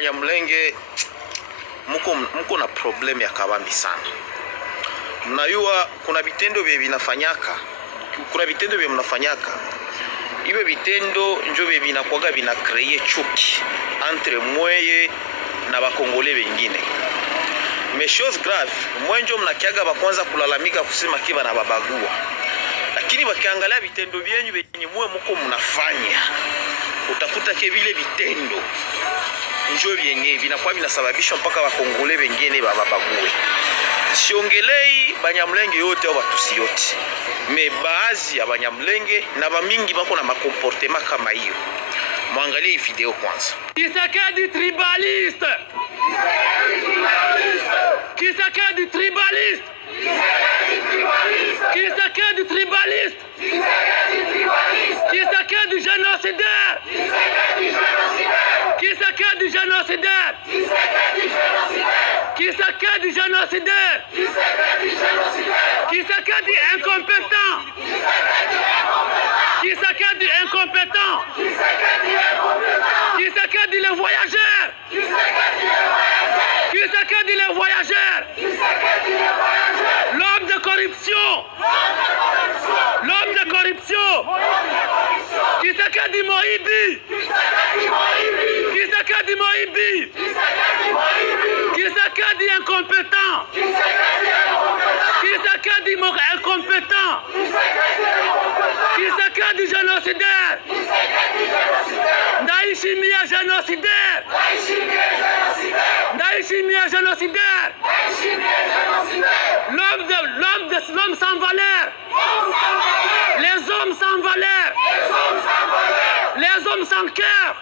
Banyamulenge muko na problem ya kabambi sana. Mnayua kuna vitendo vya vinafanyaka. Kuna vitendo vya mnafanyaka. Ibe vitendo njo vya vinakuwaga vina kreye chuki entre mweye na bakongole wengine. Mais chose grave, mwenjo mnakiaga bakwanza kulalamika kusema kiba na babagua. Lakini wakiangalia vitendo vyenyu vyenye mwe muko mnafanya, utakuta ke vile vitendo njo vyenye vinakuwa vinasababisha mpaka bakongole wengine bababague. Siongelei Banyamulenge yote au Batusi yote, me baadhi ya Banyamulenge na bamingi bako na makomportema kama hiyo. Mwangalie hii video kwanza. Kisaka tribaliste. Kisaka tribaliste. Kisaka tribaliste. Kisaka du génocidaire. Kisaka du génocidaire. Kisaka du génocidaire. Kisaka du incompétent. Kisaka du incompétent. Kisaka dit les voyageurs. Kisaka dit les voyageurs. L'homme de corruption. L'homme de corruption. Kisaka dit Moïbi. Kisaka dit Moïbi. Kisaka dit incompétent. Kisaka dit incompétent. Kisaka dit génocidaire. Ndayishimiye génocidaire. Ndayishimiye génocidaire. L'homme sans valeur. Les hommes sans valeur. Les hommes sans cœur.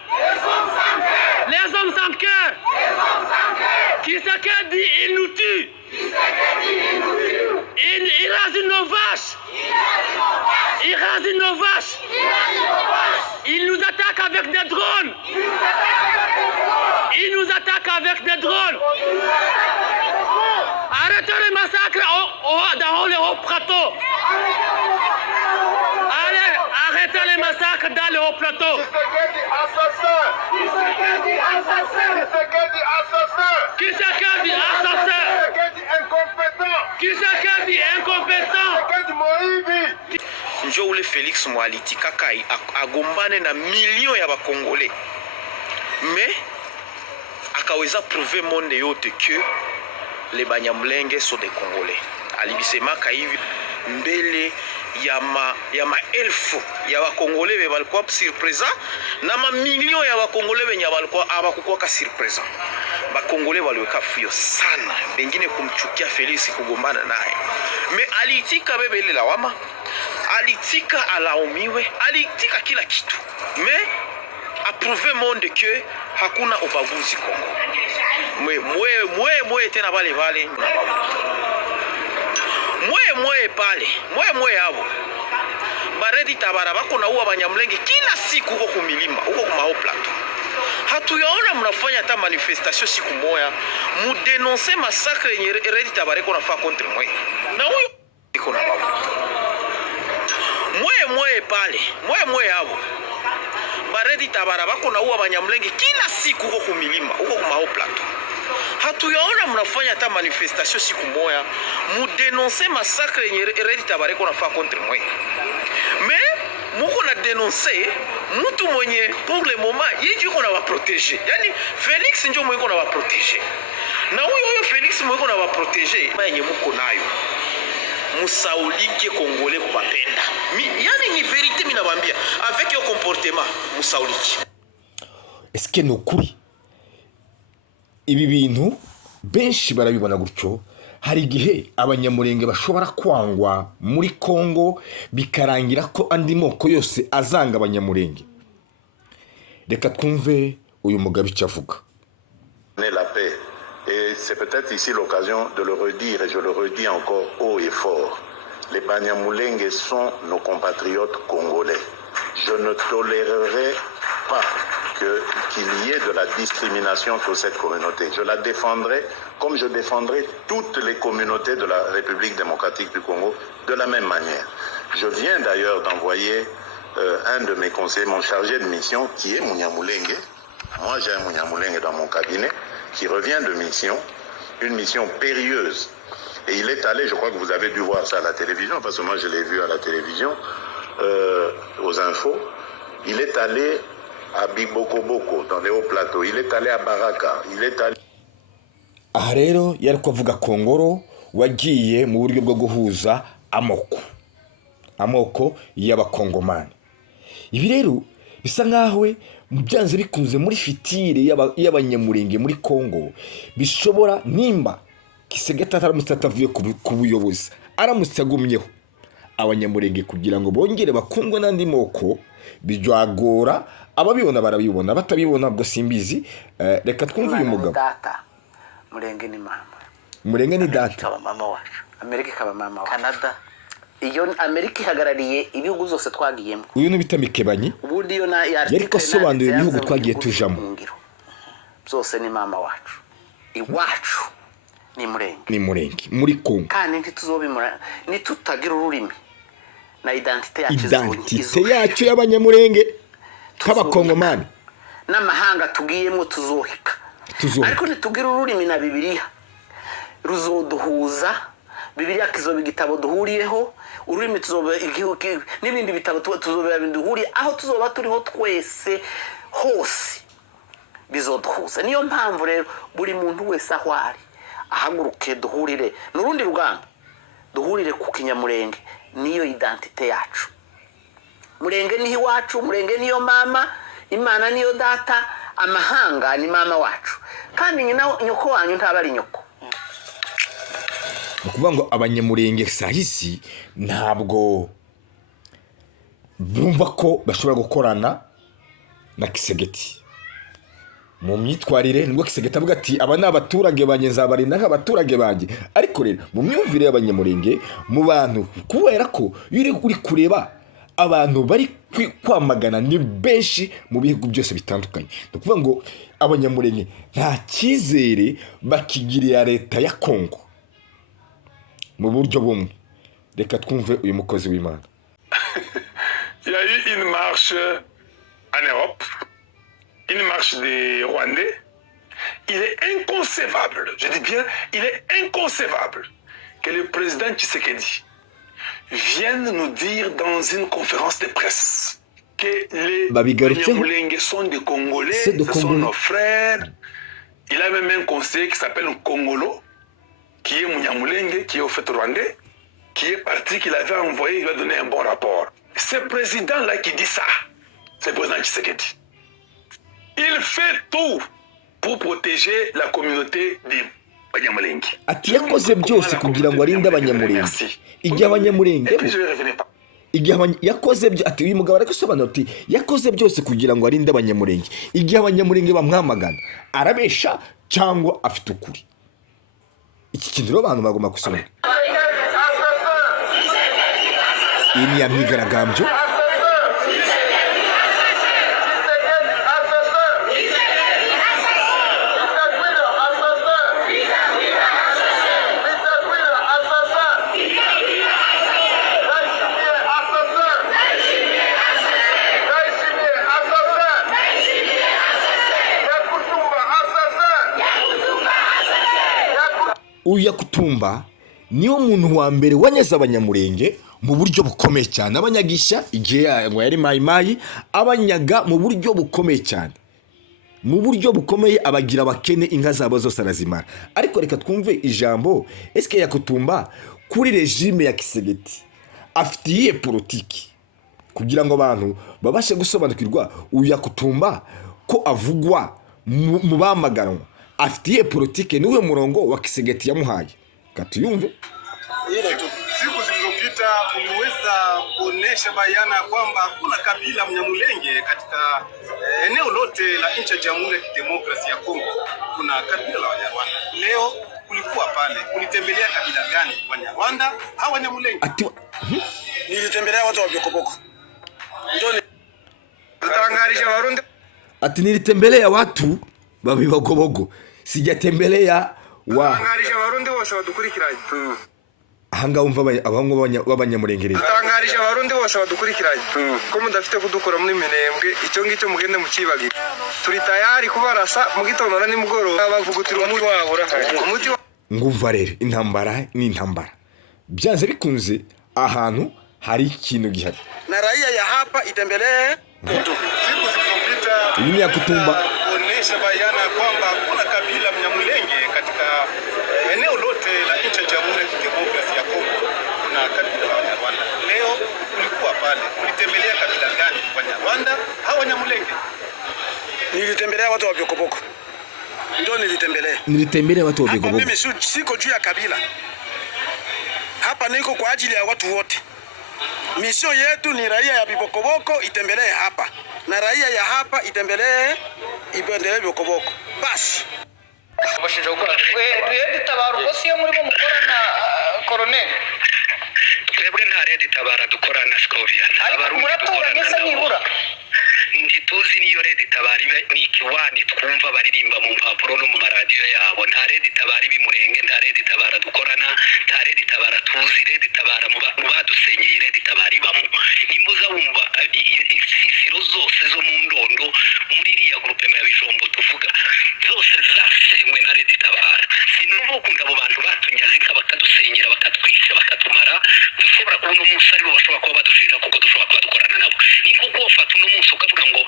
Les hommes sans cœur. Kisaka dit il nous tue. Il rase nos vaches. Il rase nos vaches. Il nous attaque avec des drones. Il nous attaque avec des drones. Arrêtez les massacres dans les hauts plateaux. Allez, arrêtez les massacres dans les hauts plateaux. Kisaka dit assassin. Kisaka dit incompétent. Njo ule Felix Mwaliti kakai agombane na milion ya bakongole. Mais akaweza prouver monde yote que les Banyamulenge sont des Congolais. Alibisemaka hivi mbele ya maelfu ya bakongole be balikuwa surpresa na mamilion ya bakongole benye balikuwa abakukuwa surpresa. Bakongole waliweka fio sana, bengine kumchukia Felix kugombana naye. Mais alitika bebele lawama, alitika alaumiwe, alitika kila kitu. Mais a prouvé monde que hakuna ubaguzi Kongo. Mwe tena bale mwe abo Baredi Tabara bako na uwa Banyamulenge kila siku huko kumilima, huko kumao plateau. Hatuyaona mnafanya hata manifestation siku moya mu dénoncer massacre yenye Redi Tabara ko nafa contre mwe. Na huyo iko na babo. Mwe abo Baredi Tabara bako na uwa Banyamulenge kila siku huko kumilima, huko kumao plateau. Hatuyaona mnafanya hata manifestation siku moya mu dénoncer massacre yenye Redi Tabara ko nafa contre mwe. Mais muko na dénoncer mtu mwenye pour le moment yiji ko na wa protéger. Yani Felix ndio mwenye ko na wa protéger. Na huyo Felix mwenye ko na wa protéger yenye muko nayo. Musaulike Congolais kubapenda. Yani ni vérité minabambia avec yo comportement musaulike. Est-ce que nokuri ibi bintu benshi barabibona gutyo? Hari igihe Abanyamulenge bashobora kwangwa muri Kongo bikarangira ko andi moko yose azanga Abanyamulenge. Reka twumve uyu mugabo icyo avuga. La paix. Et c'est peut-être ici l'occasion de le redire, et je le redis encore haut et fort. Les Banyamulenge sont nos compatriotes congolais. Je ne tolérerai pas qu'il y ait de la discrimination sur cette communauté. Je la défendrai comme je défendrai toutes les communautés de la République démocratique du Congo de la même manière. Je viens d'ailleurs d'envoyer un de mes conseillers, mon chargé de mission, qui est Munyamulenge, Moi, j'ai un Munyamulenge dans mon cabinet qui revient de mission, une mission périlleuse. Et il est allé, je crois que vous avez dû voir ça à la télévision, parce que moi je l'ai vu à la télévision, aux infos. Il est allé à Bibokoboko, dans les hauts plateaux. Il est allé à Baraka. Il est allé... aha rero yari kuvuga Kongolo wagiye mu buryo bwo guhuza amoko y'abakongomani. Ibi rero bisa nkaho byanze bikunze muri fitire y'abanyamurenge muri Kongo bishobora nimba Kisegeta ataramutse atavuye ku buyobozi aramutse agumyeho abanyamurenge kugira ngo bongere bakundwe n'andi moko bijwagora. Ababibona barabibona, batabibona bwo simbizi. Reka twumve uyu mugabo. Murenge ni mama. Murenge ni data. Kaba mama wacu. Amerika kaba mama wacu. Canada. Iyo Amerika ihagarariye ibihugu zose twagiyemo. Uyu nubita Mikebanyi. Ubundi yo na yari ko sobanura ibihugu twagiye tujamo. Zose ni mama wacu. Iwacu ni Murenge. Ni Murenge muri Kongo. Kandi ntituzobimura nitutagira ururimi na identite yacu. Identite yacu y'abanyamurenge k'abakongomani. N'amahanga tugiyemo tuzohika. Ariko nitugira ururimi na Bibiliya ruzoduhuza. Bibiliya kizoba igitabo duhuriyeho, ururimi tuzoba igihugu n'ibindi bitabo tuzoba duhuriye aho tuzoba turiho twese hose bizoduhuza. Niyo mpamvu rero buri muntu wese aho ari ahaguruke duhurire n'urundi rugamba, duhurire ku Kinyamurenge. Niyo identite yacu. Murenge ni iwacu, Murenge niyo mama, Imana niyo data, amahanga ni mama wacu. Kandi nyoko wanyu ntabari nyoko. Ukuvuga ngo abanyamurenge sahisi ntabwo bumva ko bashobora gukorana na Kisegeti mu myitwarire. Nubwo Kisegeti avuga ati aba ni abaturage banjye, nzabarinda nk'abaturage banjye, ariko rero mu myumvire y'abanyamurenge mu bantu, kubera ko iyo uri kureba abantu bari kwamagana ni benshi mu bihugu byose bitandukanye. Ukuvuga ngo abanyamurenge nta cyizere bakigirira leta ya Kongo mu buryo bumwe. Reka twumve uyu mukozi w'Imana. Il y a eu une marche en Europe, une marche des Rwandais. Il est inconcevable, je dis bien, il est inconcevable que le président Tshisekedi vienne nous dire dans une conférence de presse que les Banyamulenge sont des Congolais, ce sont nos frères. Il a même un conseiller qui s'appelle Kongolo, qui est Munyamulenge, qui est au fait rwandais, qui est parti, qu'il avait envoyé, il lui a donné un bon rapport. Ce président-là qui dit ça, c'est le président Tshisekedi. Il fait tout pour protéger la communauté des Banyamulenge. Ati yakoze byose kugira ngo arinde abanyamurenge. Igihe abanyamurenge yakoze byo, ati uyu mugabo ari gusobanura ati yakoze byose kugira ngo arinde abanyamurenge. Igihe abanyamurenge bamwamagana arabesha cyangwa afite ukuri. Iki kintu rero abantu bagomba gusoma. Iyi ni ya myigaragambyo. Uya Kutumba niyo muntu wa mbere wanyaza abanyamurenge mu buryo bukomeye cyane. Abanyagisha igihe ngo yari mayimayi, abanyaga mu buryo bukomeye cyane, mu buryo bukomeye, abagira bakene, inka zabo zose arazimara. Ariko reka twumve ijambo eske ya Kutumba kuri regime ya Kisegeti afitiye politiki kugira ngo abantu babashe gusobanukirwa uya Kutumba ko avugwa mu bamaganwa. Afitiye politiki niwe murongo wa Kisegeti yamuhaye. Katuyumve. Siku zilizopita uliweza kuonesha bayana kwamba hakuna kabila Mnyamulenge katika eneo lote la nchi ya Jamhuri ya Kidemokrasia ya Kongo. Kuna kabila la Wanyarwanda. Leo kulikuwa pale, ulitembelea kabila gani? Wanyarwanda au Wanyamulenge? Nilitembelea watu wa Bikoboko. Njoni. Tutangarisha Warundi. Ati nilitembelea watu wa Bikoboko. Sijatembelea Tutangarisha Warundi bose badukurikiranye. Ahanga umva abango b'abanyamurenge. Tutangarisha Warundi bose badukurikiranye. Ko mudafite kudukora muri Minembwe, icyo ngicyo mugende mu Kibagiro. turi tayari kubarasa mu gitondo na nimugoroba bavugutira umuti wabo umuti nguva rero intambara ni intambara byanze bikunze ahantu hari ikintu gihari na raia ya hapa itembelee siku zilizopita iyi ya kutumba kuonesha bayana kwamba kuna kabila Mnyamulenge katika eneo lote la nchi ya Jamhuri ya Kidemokrasia ya Kongo na kabila la Wanyarwanda. Leo kulikuwa pale, ulitembelea kabila gani? Wanyarwanda au Wanyamulenge? Nilitembelea watu wa Bikoboko. Ndio nilitembelea watu wa Bikoboko. Mimi siko juu ya kabila. Hapa niko kwa ajili ya watu wote. Misio yetu ni raia ya Bikoboko itembelee hapa. Na raia ya hapa itembelee Bikoboko. Basi. Bashinja gukora Red Tabara ubwo siyo murimo mukorana Colonel. Twebwe nta Red Tabara dukorana Scovia. Ariko muraturanye se nibura. Ntituzi niyo Red Tabara ni ikiwani twumva baririmba mu mpapuro no mu maradiyo yabo. Nta Red Tabara bimurenge, nta Red Tabara dukorana, nta Red Tabara tuzi. Red Tabara mu badusenyeye Red Tabara ibamo. Imbuza wumva isisiro zose zo mu ndondo muri iriya groupe ya Bijombo tuvuga zose zasenywe na Red Tabara. Sinubu kunda abo bantu batunyaze inka bakadusenyera bakatwica bakatumara dushobora kubona umunsi aribo bashobora kuba badushinja kuko dushobora kuba dukorana nabo. Ni kuko ufata uno munsi ukavuga ngo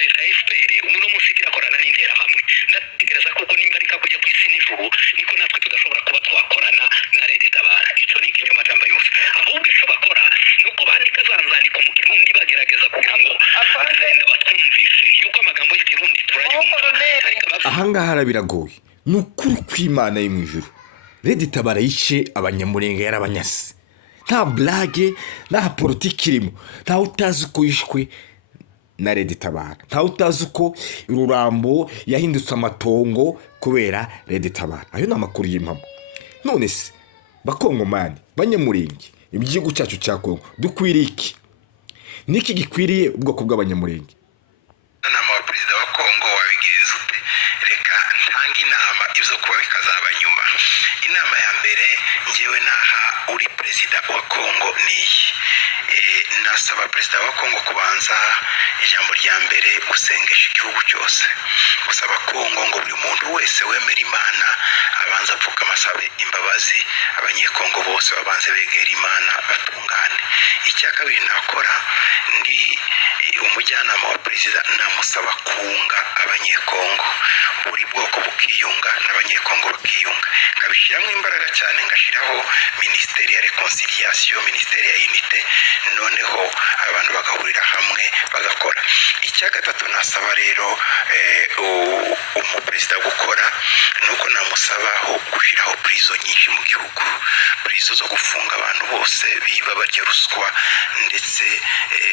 leta ya FPR uno munsi kirakorana n'intera hamwe. Ndatekereza kuko nimba ariko kujya ku isi n'ijuru niko natwe tudashobora kuba twakorana na Red Tabara. Icyo ni ikinyoma cyamba yose. Ahubwo icyo bakora nuko bandika zanzandiko mu Kirundi bagerageza kugira ngo abagenda batwumvishe yuko amagambo y'Ikirundi turayumva. Ahangaha biragoye ni ukuri kw'Imana yo mu ijuru. Red Tabara yishe abanyamurenge yarabanyase, nta blage nta politiki irimo, nta utazi ko yishwe na Red Tabara, nta utazi ko Rurambo yahindutse amatongo kubera Red Tabara. Ayo ni amakuru y'impamo. None se bakongomani banyamurenge igihugu cyacu cya Kongo dukwiriye iki? Niki gikwiriye ubwoko bw'abanyamurenge? Nama wa perezida wa Kongo wabigenza ute? Reka ntanga inama ibyo kuba bikazaba nyuma. Inama ya mbere ngewe naha uri perezida wa Kongo niyi. Nasaba perezida wa Kongo kubanza ijambo rya mbere gusengesha igihugu cyose. Gusaba Kongo ngo buri muntu wese wemera Imana abanza apfuka amasabe imbabazi, abanyekongo bose babanze begera Imana batungane. Icya kabiri nakora ndi umujyanama wa perezida namusaba kunga abanyekongo, buri bwoko bukiyunga n'abanyekongo bakiyunga. Nkabishyiramo imbaraga cyane, ngashiraho ministeri ya reconciliation, ministeri ya unité, noneho abantu bagahurira hamwe bagakora. Icya gatatu nasaba rero umuperezida gukora nuko namusabaho gushyiraho prison nyinshi mu gihugu, prison zo gufunga abantu bose biba barya ruswa ndetse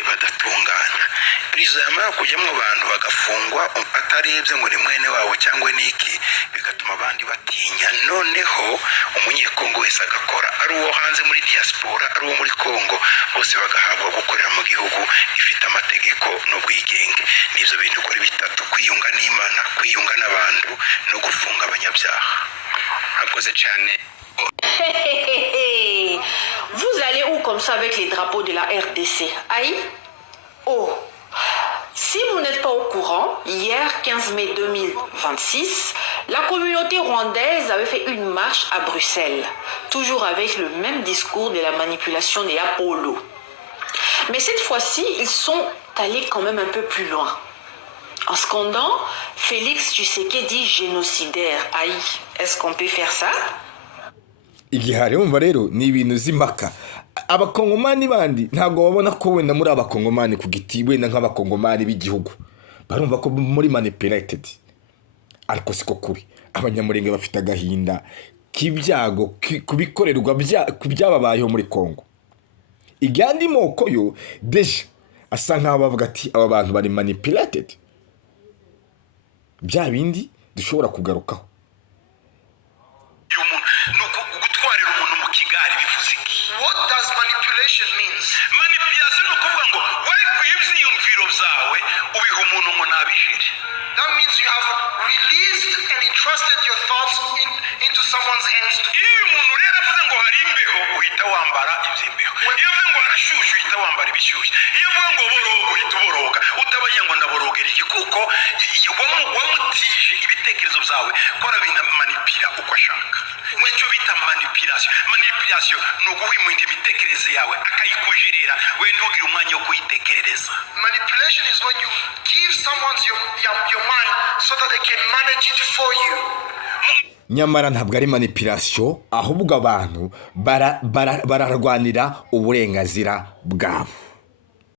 badatungana. Prison yamara kujyamo abantu bagafungwa atarebye ngo ni mwene wabo cyangwa niki, bigatuma abandi batinya. Noneho umunyekongo wese agakora, ari uwo hanze muri diaspora, ari uwo muri Kongo, bose bagahabwa gukorera mu gihugu ifite amategeko n'ubwigenge. Nivyo bintu kuri bitatu: kwiyunga n'Imana, kwiyunga n'abantu no gufunga abanyabyaha. Akoze cyane. Vous allez où comme ça avec les drapeaux de la RDC? Aïe? Oh! Si vous n'êtes pas au courant, hier 15 mai 2026, la communauté rwandaise avait fait une marche à Bruxelles, toujours avec le même discours de la manipulation des Apollo. Mais cette fois-ci, ils sont allés quand même un peu plus loin. En scandant Félix Tshisekedi génocidaire. Aïe, est-ce qu'on peut faire ça? Igihari umva rero ni ibintu zimaka. Abakongomani bandi ntago babona ko wenda muri abakongomani ku giti wenda nk'abakongomani b'igihugu barumva ko muri manipulated, ariko siko kuri. Abanyamurenge bafite agahinda k'ibyago kubikorerwa kubyababayeho muri Kongo. Igandi moko yo deje asa nkaho bavuga ati aba bantu bari manipulated, bya bindi dushobora kugarukaho. What does manipulation means? Manipulation no kuvuga ngo wari kwibye yumviro zawe ubiha umuntu ngo nabishire. That means you have released and entrusted your thoughts into someone's hands. Iyo umuntu rero avuze ngo hari imbeho uhita wambara iby'imbeho, iyo uvuga ngo harashyushye uhita wambara ibishyushye, iyo uvuga ngo boroga uhita uboroga, utabagira ngo ndaborogera iki, kuko wamutije ibitekerezo byawe ko arabimanipira uko ashaka. Nicyo bita manipulation. Manipulation ni uguhimura imitekerereze yawe akayikujerera, we ntugire umwanya wo kuyitekerereza. Manipulation is when you give someone your mind so that they can manage it for you. nyamara ntabwo ari manipulation, ahubwo abantu bararwanira uburenganzira bwabo.